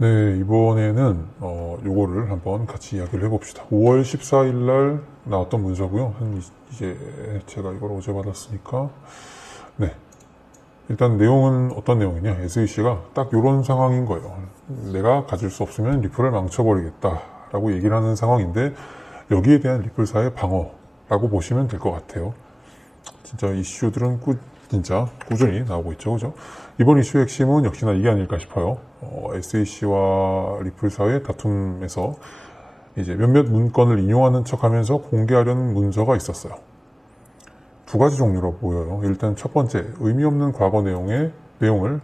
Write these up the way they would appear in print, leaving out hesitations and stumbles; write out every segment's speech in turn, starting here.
네, 이번에는 요거를 한번 같이 이야기를 해봅시다. 5월 14일 날 나왔던 문서고요. 이제 제가 이걸 어제 받았으니까. 네. 일단 내용은 어떤 내용이냐. SEC가 딱 이런 상황인 거예요. 내가 가질 수 없으면 리플을 망쳐버리겠다라고 얘기를 하는 상황인데, 여기에 대한 리플사의 방어라고 보시면 될 것 같아요. 진짜 이슈들은 진짜 꾸준히 나오고 있죠, 그죠? 이번 이슈의 핵심은 역시나 이게 아닐까 싶어요. SEC와 리플사의 다툼에서 이제 몇몇 문건을 인용하는 척하면서 공개하려는 문서가 있었어요. 두 가지 종류로 보여요. 일단 첫 번째, 의미 없는 과거 내용을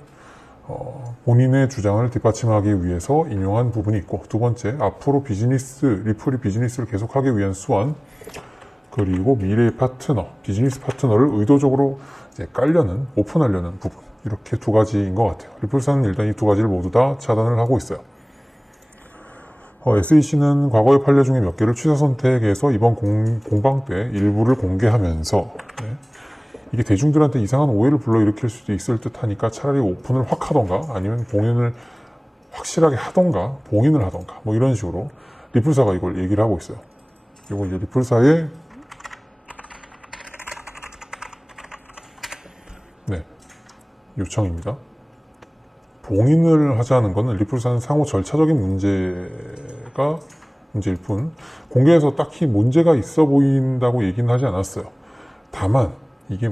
본인의 주장을 뒷받침하기 위해서 인용한 부분이 있고, 두 번째, 앞으로 리플이 비즈니스를 계속하기 위한 수완, 그리고 미래의 비즈니스 파트너를 의도적으로 이제 오픈하려는 부분. 이렇게 두 가지인 것 같아요. 리플사는 일단 이 두 가지를 모두 다 차단을 하고 있어요. SEC는 과거의 판례 중에 몇 개를 취사 선택해서 이번 공방 때 일부를 공개하면서, 이게 대중들한테 이상한 오해를 불러일으킬 수도 있을 듯 하니까 차라리 오픈을 확 하던가, 아니면 봉인을 확실하게 하던가, 봉인을 하던가, 뭐 이런 식으로 리플사가 이걸 얘기를 하고 있어요. 이거 이제 리플사의 요청입니다. 봉인을 하자는 것은 리플사는 상호 절차적인 문제일 뿐, 공개해서 딱히 문제가 있어 보인다고 얘기는 하지 않았어요. 다만 이게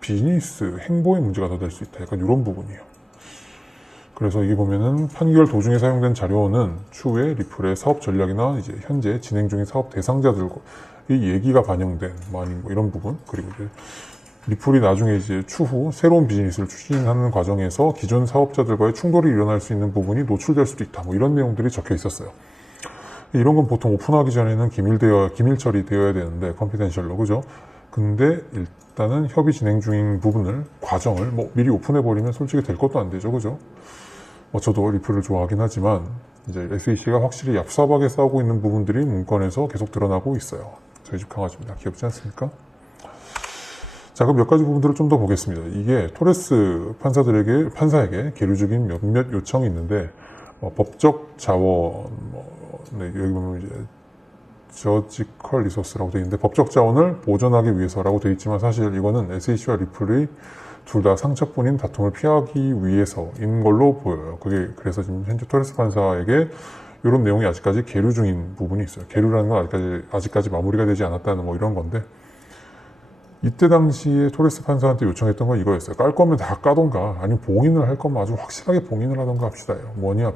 비즈니스 행보의 문제가 더 될 수 있다, 약간 이런 부분이에요. 그래서 이게 보면은 판결 도중에 사용된 자료는 추후에 리플의 사업 전략이나 이제 현재 진행 중인 사업 대상자들과 이 얘기가 반영된 뭐 이런 부분, 그리고 이제 리플이 나중에 이제 추후 새로운 비즈니스를 추진하는 과정에서 기존 사업자들과의 충돌이 일어날 수 있는 부분이 노출될 수도 있다, 뭐 이런 내용들이 적혀 있었어요. 이런 건 보통 오픈하기 전에는 기밀 처리되어야 되는데, 컨피덴셜로, 그죠? 근데 일단은 협의 진행 중인 과정을 미리 오픈해버리면 솔직히 될 것도 안 되죠, 그죠? 저도 리플을 좋아하긴 하지만, 이제 SEC가 확실히 얍삽하게 싸우고 있는 부분들이 문건에서 계속 드러나고 있어요. 저희 집 강아지입니다. 귀엽지 않습니까? 자, 그럼 몇 가지 부분들을 좀 더 보겠습니다. 이게 토레스 판사에게 계류적인 몇몇 요청이 있는데, 법적 자원, 여기 보면 이제 저지컬 리소스라고 되어 있는데, 법적 자원을 보존하기 위해서라고 되어 있지만, 사실 이거는 SEC와 리플이 둘 다 상처뿐인 다툼을 피하기 위해서인 걸로 보여요. 그래서 지금 현재 토레스 판사에게 이런 내용이 아직까지 계류 중인 부분이 있어요. 계류라는 건 아직까지 마무리가 되지 않았다는 이런 건데, 이때 당시에 토레스 판사한테 요청했던 건 이거였어요. 깔 거면 다 까던가, 아니면 봉인을 할 거면 아주 확실하게 봉인을 하던가 합시다.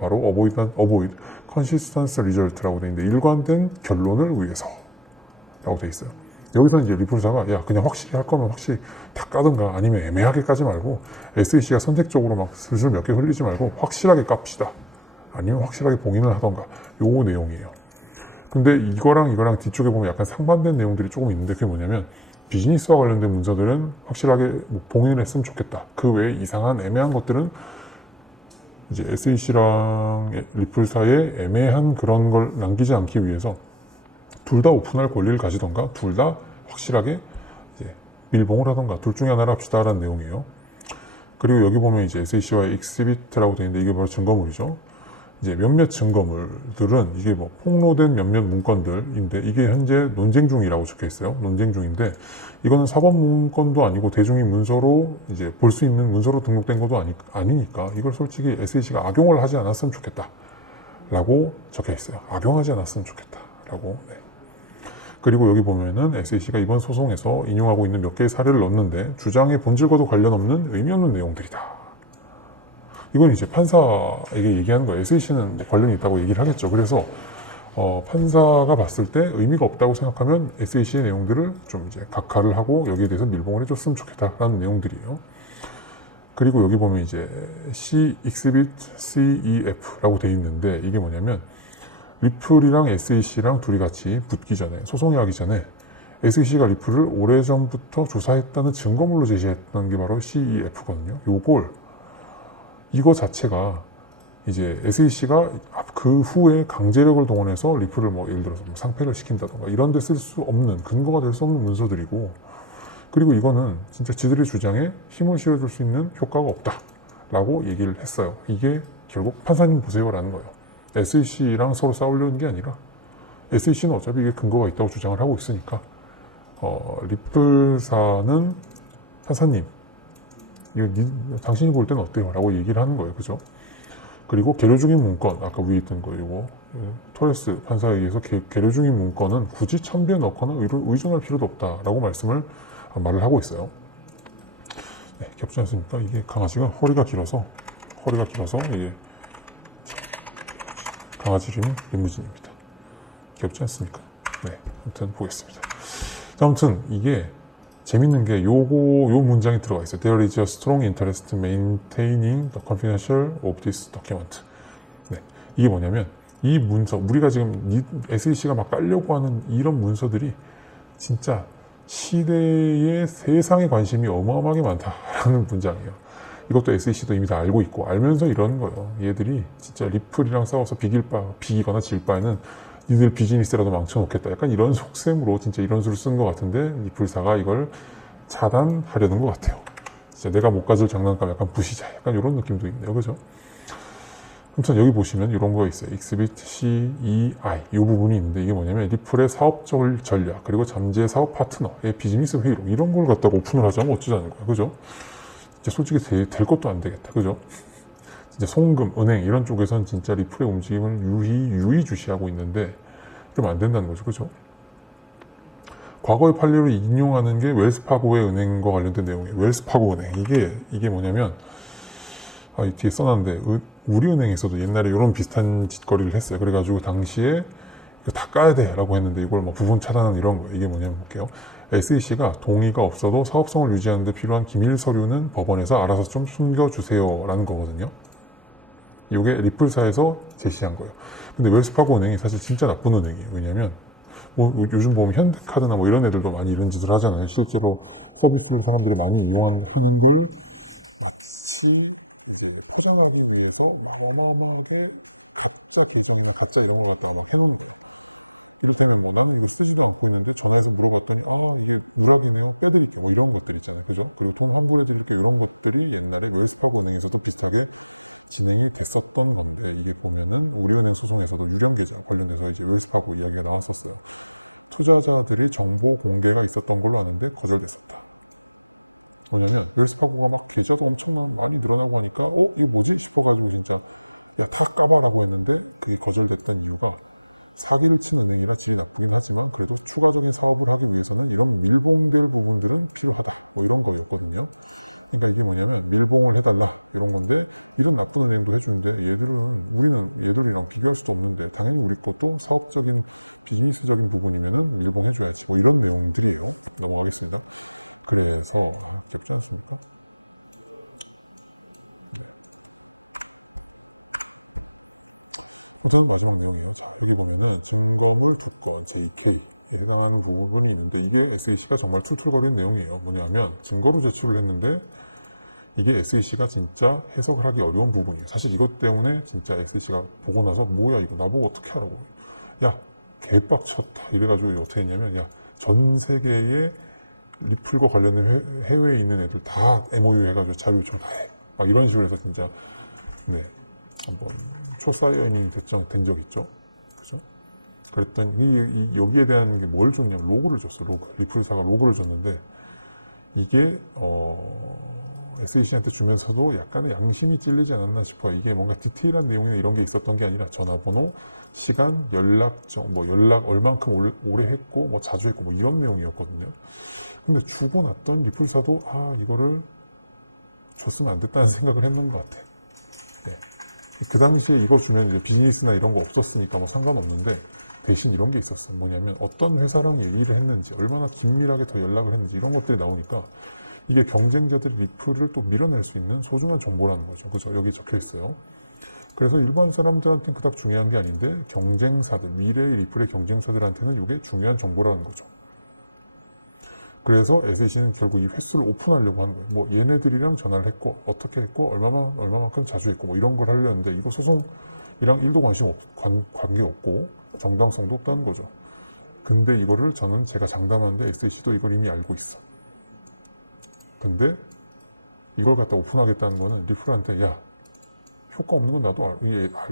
바로 avoid consistent result라고 돼 있는데, 일관된 결론을 위해서 라고 돼 있어요. 여기서는 이제 리플사가 그냥 확실히 할 거면 확실히 다 까던가, 아니면 애매하게 까지 말고, SEC가 선택적으로 슬슬 몇 개 흘리지 말고 확실하게 깝시다, 아니면 확실하게 봉인을 하던가, 요 내용이에요. 근데 이거랑 뒤쪽에 보면 약간 상반된 내용들이 조금 있는데, 그게 뭐냐면, 비즈니스와 관련된 문서들은 확실하게 봉인을 했으면 좋겠다. 그 외에 이상한 애매한 것들은 이제 SEC랑 리플 사이에 애매한 그런 걸 남기지 않기 위해서 둘 다 오픈할 권리를 가지던가, 둘 다 확실하게 이제 밀봉을 하던가, 둘 중에 하나를 합시다라는 내용이에요. 그리고 여기 보면 이제 SEC와의 익스비트라고 되어 있는데, 이게 바로 증거물이죠. 이제 몇몇 증거물들은 이게 폭로된 몇몇 문건들인데, 이게 현재 논쟁 중이라고 적혀 있어요. 논쟁 중인데, 이거는 사법 문건도 아니고 대중의 문서로 이제 볼 수 있는 문서로 등록된 것도 아니니까, 이걸 솔직히 SEC가 악용을 하지 않았으면 좋겠다 라고 적혀 있어요. 악용하지 않았으면 좋겠다 라고. 그리고 여기 보면은 SEC가 이번 소송에서 인용하고 있는 몇 개의 사례를 넣었는데, 주장의 본질과도 관련 없는 의미 없는 내용들이다. 이건 이제 판사에게 얘기하는 거예요. SEC는 관련이 있다고 얘기를 하겠죠. 그래서 판사가 봤을 때 의미가 없다고 생각하면 SEC의 내용들을 좀 이제 각하를 하고 여기에 대해서 밀봉을 해줬으면 좋겠다라는 내용들이에요. 그리고 여기 보면 이제 Exhibit CEF라고 돼 있는데, 이게 뭐냐면, 리플이랑 SEC랑 둘이 같이 소송이 하기 전에 SEC가 리플을 오래전부터 조사했다는 증거물로 제시했던 게 바로 CEF거든요. 이거 자체가 이제 SEC가 그 후에 강제력을 동원해서 리플을 예를 들어서 상폐를 시킨다던가 이런 데 쓸 수 없는, 근거가 될 수 없는 문서들이고, 그리고 이거는 진짜 지들의 주장에 힘을 실어줄 수 있는 효과가 없다라고 얘기를 했어요. 이게 결국 판사님 보세요라는 거예요. SEC랑 서로 싸우려는 게 아니라 SEC는 어차피 이게 근거가 있다고 주장을 하고 있으니까 리플사는 판사님 이거 당신이 볼 때는 어때요? 라고 얘기를 하는 거예요. 그죠? 그리고 계류 중인 문건 아까 위에 있던 거 이거 토레스 판사에 의해서 계류 중인 문건은 굳이 첨부에 넣거나 의존할 필요도 없다라고 말을 하고 있어요. 네, 겹지 않습니까? 이게 강아지가 허리가 길어서 이게 강아지 리무진입니다. 귀엽지 않습니까? 네, 아무튼 보겠습니다. 자, 아무튼 이게 재밌는 게 요 문장이 들어가 있어요. There is a strong interest in maintaining the confidentiality of this document. 네, 이게 뭐냐면 이 문서, 우리가 지금 SEC가 막 깔려고 하는 이런 문서들이 진짜 시대에 세상에 관심이 어마어마하게 많다라는 문장이에요. 이것도 SEC도 이미 다 알고 있고 알면서 이러는 거예요. 얘들이 진짜 리플이랑 싸워서 비기거나 질 바에는 니들 비즈니스라도 망쳐놓겠다. 약간 이런 속셈으로 진짜 이런 수를 쓴 것 같은데 리플사가 이걸 차단하려는 것 같아요. 진짜 내가 못 가질 장난감 약간 부시자. 약간 이런 느낌도 있네요. 그죠? 아무튼 여기 보시면 이런 거 있어요. Exhibit CEI 이 부분이 있는데 이게 뭐냐면 리플의 사업적 전략 그리고 잠재 사업 파트너의 비즈니스 회의록 이런 걸 갖다가 오픈을 하자면 어쩌자는 거야. 그죠? 진짜 솔직히 될 것도 안 되겠다. 그죠? 진짜 송금, 은행 이런 쪽에서는 진짜 리플의 움직임을 유의주시하고 있는데 그러면 안 된다는 거죠. 그죠? 과거의 판례를 인용하는 게 웰스파고의 은행과 관련된 내용이에요. 웰스파고 은행. 이게 뭐냐면 이 뒤에 써놨는데 우리은행에서도 옛날에 이런 비슷한 짓거리를 했어요. 그래가지고 당시에 이거 다 까야 돼 라고 했는데 이걸 막 부분 차단하는 이런 거예요. 이게 뭐냐면 볼게요. SEC가 동의가 없어도 사업성을 유지하는 데 필요한 기밀 서류는 법원에서 알아서 좀 숨겨주세요 라는 거거든요. 이게 리플사에서 제시한 거예요. 근데 웰스파고 은행이 사실 진짜 나쁜 은행이에요. 왜냐면 뭐 요즘 보면 현대카드나 뭐 이런 애들도 많이 이런 짓을 하잖아요. 실제로 서비스를 사람들이 많이 이용하는 걸 마치 포장하기 위해서 어마어마하게 가짜 이런 거 갖다가 해놓은 거예요. 이렇다면 뭐 나는 뭐 쓰지도 않고 있는데 전화해서 물어봤더니 이게 유학이네요. 빼드릴게요. 뭐 이런 것들 있잖아요. 그래서 그리고 또 환불해드릴게 이런 것들이 옛날에 웰스파고 은행에서도 비슷하게 진행이 됐었던 건데 이게 보면은 우리은행 수준에서 이런 게 관련해서 이제 웰스파고 이야기가 나왔었어요. 투자자들이 정보 공개가 있었던 걸로 아는데 거절됐다. 왜냐면 웰스파고가 막 계좌가 엄청 많이 늘어나고 하니까 이거 뭐지 싶어가지고 진짜 다 까봐라고 했는데 그게 거절됐다는 이유가 사기를 치는 의미가 질이 나쁘긴 하지만 그래도 추가적인 사업을 하기 위해서는 이런 밀봉될 부분들은 필요하다. 뭐 이런 거였거든요. 그러니까 이게 뭐냐면 밀봉을 해달라 이런 건데 이런 나쁜 내용도 했는데 우리는 예전이랑 비교할 수가 없는데 당연히 우리 것도 사업적인 비즈니스적인 부분에는 밀봉해줘야지 뭐 이런 내용들이에요. 넘어가겠습니다. 그래서 됐지 않습니까? 그다음 마지막 내용입니다. 여기 보면은 증거물 주권 JK 해당하는 부분이 있는데 이게 SEC가 정말 툴툴거리는 내용이에요. 뭐냐면 증거로 제출을 했는데 이게 SEC가 진짜 해석을 하기 어려운 부분이에요. 사실 이것 때문에 진짜 SEC가 보고 나서 뭐야 이거 나보고 어떻게 하라고 야 개빡쳤다 이래가지고 어떻게 했냐면 야 전 세계의 리플과 관련된 해외에 있는 애들 다 MOU 해가지고 자료 요청 다 해. 막 이런 식으로 해서 진짜 네 한번 초사이언이 된 적 있죠. 그죠? 그랬더니 여기에 대한 게 뭘 줬냐면 로고를 줬어. 로고. 리플사가 로고를 줬는데 이게 SEC한테 주면서도 약간의 양심이 찔리지 않았나 싶어요. 이게 뭔가 디테일한 내용이나 이런 게 있었던 게 아니라 전화번호, 시간, 연락처, 뭐 연락 얼만큼 오래 했고, 뭐 자주 했고, 뭐 이런 내용이었거든요. 근데 주고 났던 리플사도 이거를 줬으면 안 됐다는 생각을 했는 것 같아. 네. 그 당시에 이거 주면 이제 비즈니스나 이런 거 없었으니까 뭐 상관없는데 대신 이런 게 있었어. 뭐냐면 어떤 회사랑 얘기를 했는지, 얼마나 긴밀하게 더 연락을 했는지 이런 것들이 나오니까 이게 경쟁자들이 리플을 또 밀어낼 수 있는 소중한 정보라는 거죠. 그죠? 여기 적혀 있어요. 그래서 일반 사람들한테는 그닥 중요한 게 아닌데 경쟁사들, 미래의 리플의 경쟁사들한테는 이게 중요한 정보라는 거죠. 그래서 SEC는 결국 이 횟수를 오픈하려고 하는 거예요. 뭐 얘네들이랑 전화를 했고 어떻게 했고 얼마만큼 자주 했고 뭐 이런 걸 하려는데 이거 소송이랑 1도 관계 없고 정당성도 없다는 거죠. 근데 이거를 제가 장담하는데 SEC도 이걸 이미 알고 있어. 근데 이걸 갖다 오픈하겠다는 거는 리플한테 야 효과 없는 건 나도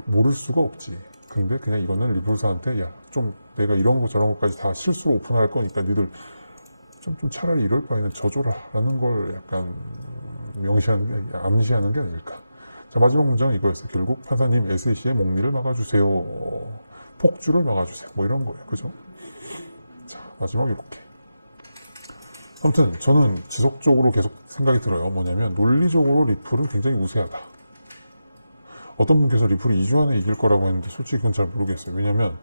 모를 수가 없지. 근데 그냥 이거는 리뷰사한테 야, 좀 내가 이런 거 저런 것까지 다 실수로 오픈할 거니까 니들 좀 차라리 이럴 바에는 져줘라 라는 걸 약간 암시하는 게 아닐까. 자, 마지막 문장은 이거였어요. 결국 판사님 SAC의 목리를 막아주세요. 폭주를 막아주세요. 뭐 이런 거예요. 그죠? 자, 마지막 이렇게. 아무튼 저는 지속적으로 계속 생각이 들어요. 뭐냐면 논리적으로 리플은 굉장히 우세하다. 어떤 분께서 리플이 2주 안에 이길 거라고 했는데 솔직히 그건 잘 모르겠어요. 왜냐면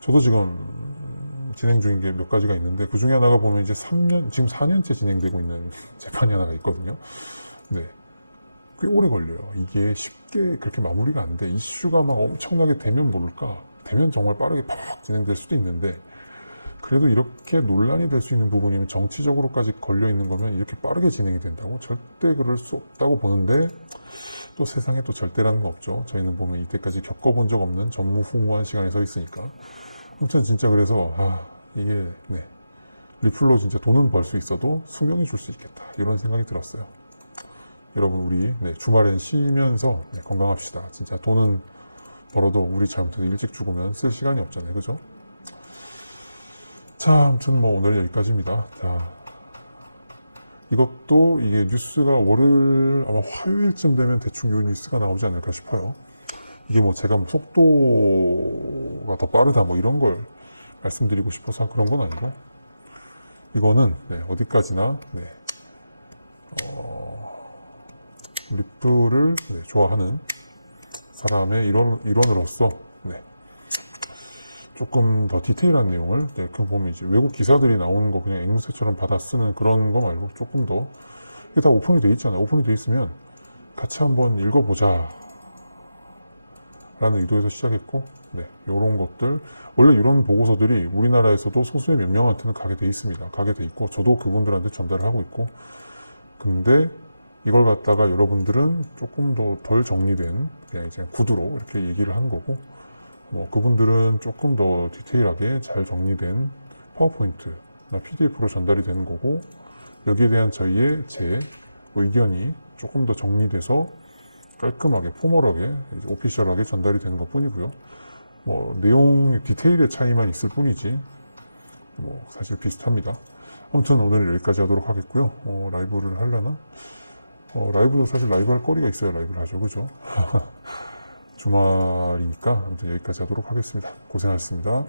저도 지금 진행 중인 게 몇 가지가 있는데 그 중에 하나가 보면 이제 지금 4년째 진행되고 있는 재판이 하나가 있거든요. 네. 꽤 오래 걸려요. 이게 쉽게 그렇게 마무리가 안 돼. 이슈가 막 엄청나게 되면 모를까. 되면 정말 빠르게 팍 진행될 수도 있는데 그래도 이렇게 논란이 될 수 있는 부분이면 정치적으로까지 걸려 있는 거면 이렇게 빠르게 진행이 된다고? 절대 그럴 수 없다고 보는데 또 세상에 또 절대라는 거 없죠. 저희는 보면 이때까지 겪어본 적 없는 전무후무한 시간에 서 있으니까. 아무튼 진짜 그래서 이게 리플로 진짜 돈은 벌 수 있어도 수명이 줄 수 있겠다 이런 생각이 들었어요. 여러분 우리 주말엔 쉬면서 건강합시다. 진짜 돈은 벌어도 우리 잘못해서 일찍 죽으면 쓸 시간이 없잖아요. 그죠? 자, 아무튼 뭐 오늘 여기까지입니다. 자, 이것도 이게 뉴스가 아마 화요일쯤 되면 대충 요 뉴스가 나오지 않을까 싶어요. 이게 뭐 제가 속도가 더 빠르다 뭐 이런 걸 말씀드리고 싶어서 그런 건 아니고 이거는 어디까지나 리플을 좋아하는 사람의 일원으로서 조금 더 디테일한 내용을 그 보면 이제 외국 기사들이 나오는 거 그냥 앵무새처럼 받아 쓰는 그런 거 말고 조금 더 이게 다 오픈이 돼 있잖아요. 오픈이 돼 있으면 같이 한번 읽어보자 라는 의도에서 시작했고 요런 것들 원래 이런 보고서들이 우리나라에서도 소수의 몇 명한테는 가게 돼 있습니다. 가게 돼 있고 저도 그분들한테 전달을 하고 있고 근데 이걸 갖다가 여러분들은 조금 더 덜 정리된 이제 구두로 이렇게 얘기를 한 거고 그분들은 조금 더 디테일하게 잘 정리된 파워포인트나 PDF로 전달이 되는 거고 여기에 대한 제 의견이 조금 더 정리돼서 깔끔하게 포멀하게 오피셜하게 전달이 되는 것 뿐이고요. 내용 디테일의 차이만 있을 뿐이지 사실 비슷합니다. 아무튼 오늘 여기까지 하도록 하겠고요. 라이브를 하려나? 라이브도 사실 라이브 할 거리가 있어야 라이브를 하죠. 그죠? 주말이니까 아무튼 여기까지 하도록 하겠습니다. 고생하셨습니다.